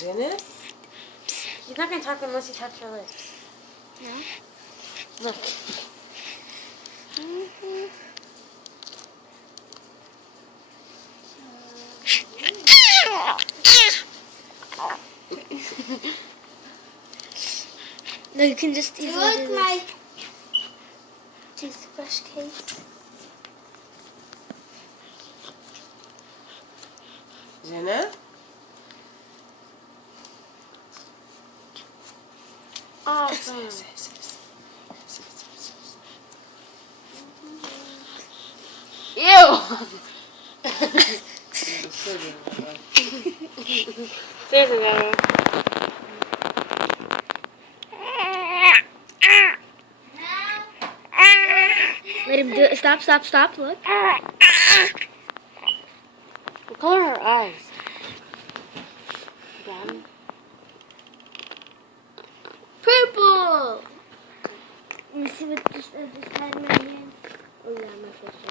Dennis? He's not going to talk unless you touch your lips. No? Look. No, you can just You easily look do this. like Toothbrush case. Janna? Awesome. Ew! Seriously, Janna. Let him do it. Stop, stop, stop. Look. What color are her eyes? Brown? Purple! Let me see what this had in my hand. Oh, yeah, my first one.